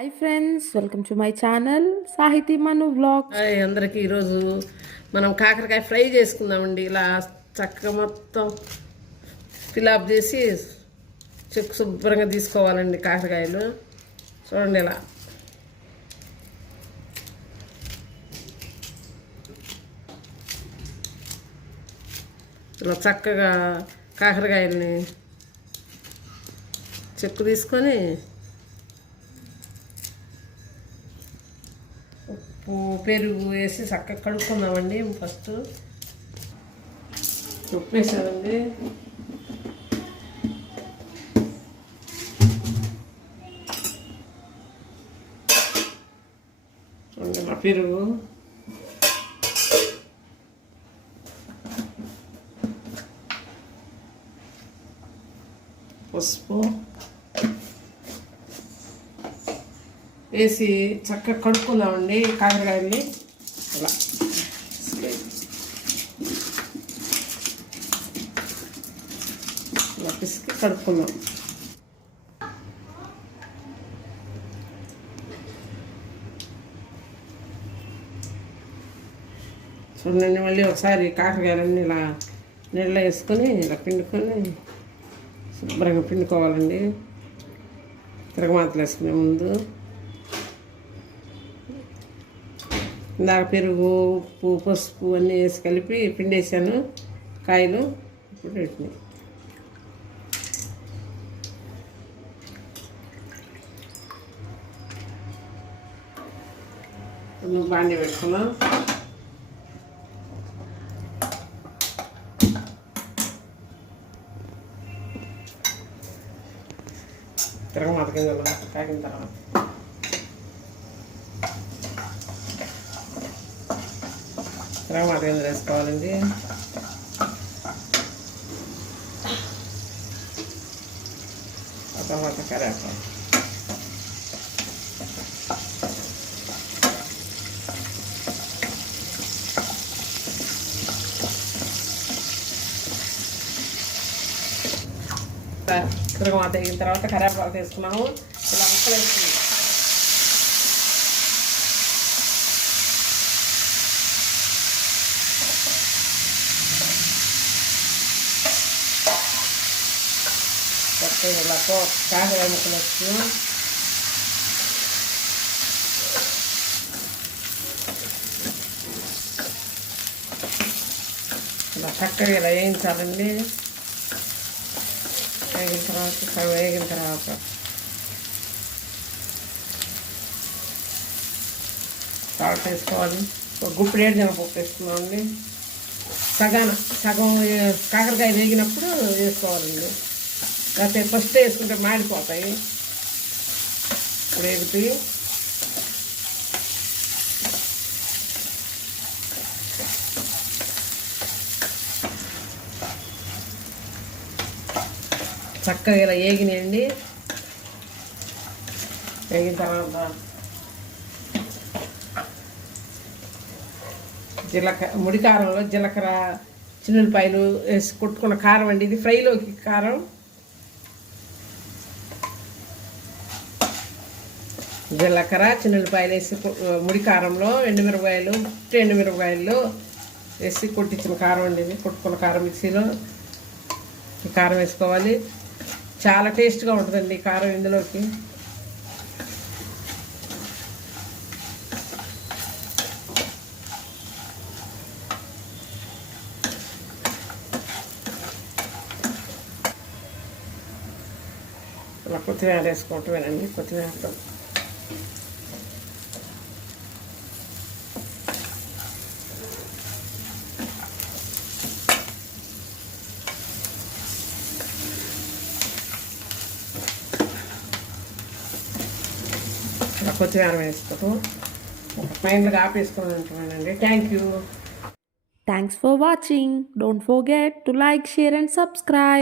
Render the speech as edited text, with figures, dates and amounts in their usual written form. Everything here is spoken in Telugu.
Hi friends, welcome to my channel సాహితీ మను వ్లాగ్స్. హాయ్ అందరికీ. ఈరోజు మనం కాకరకాయ ఫ్రై చేసుకుందామండి. ఇలా చక్కగా మొత్తం ఫిలాప్ చేసి చెక్కు శుభ్రంగా తీసుకోవాలండి కాకరకాయలు. చూడండి ఇలా ఇలా చక్కగా కాకరకాయల్ని చెక్కు తీసుకొని ఉప్పు పెరుగు వేసి చక్కగా కడుక్కుందామండి. ఫస్ట్ ఉప్పు వేసానండి, మా పెరుగు, పసుపు వేసి చక్కగా కడుక్కుందామండి కాకరకాయల్ని. అలా ఇలా పిసికి కడుక్కుందాం. చూడండి, మళ్ళీ ఒకసారి కాకరకాయలన్నీ ఇలా నీళ్ళలో వేసుకొని ఇలా పిండుకొని శుభ్రంగా పిండుకోవాలండి. తిరగమాతలు వేసుకునే ముందు ఇందాక పెరుగు, ఉప్పు, పసుపు అన్నీ వేసి కలిపి పిండేసాను కాయలు. ఇప్పుడు వీటిని బాండి పెట్టుకున్నాం. తిరగమాత కింద కాగిన తర్వాత తిరగమాత కింద వేసుకోవాలండి. ఆ తర్వాత కరేపాకు, తిరగమాత అయిన తర్వాత కరేపాకు వేసుకున్నాము. ఇలా ముక్కలు వేసుకున్నాం. ఇలా కాకరకాయ ముక్కలు వేసుకున్నాం. ఇలా చక్కగా ఇలా వేయించాలండి. వేగిన తర్వాత సాల్ట్ వేసుకోవాలి. ఒక గుప్పిడి శనగపప్పు వేసుకున్నామండి. సగం కాకరకాయ వేగినప్పుడు వేసుకోవాలండి, లేకపోతే ఫస్ట్ వేసుకుంటే మాడిపోతాయి. ఇప్పుడు వేగుతాయి. చక్కగా ఇలా వేగినాయండి. వేగిన తర్వాత ముడి కారంలో జీలకర్ర, చిన్నులపాయలు వేసి కొట్టుకున్న కారం అండి. ఇది ఫ్రైలోకి కారం. జీలకర్ర, చిన్నులపాయలు వేసి ముడి కారంలో ఎండుమిరపకాయలు వేసి కొట్టించిన కారం అండి. ఇది కొట్టుకున్న కారం మిక్సీలో ఈ కారం వేసుకోవాలి. చాలా టేస్ట్గా ఉంటుందండి ఈ కారం ఇందులోకి. ఇలా కొత్తిమీర వేసుకోవటమేనండి. కొత్తిమీరతో కొత్తిమీర వేసుకోవటం, ఫైనల్గా ఆపేసుకొని ఉంటున్నానండి. Thank you. Thanks for watching. Don't forget to like, share and subscribe.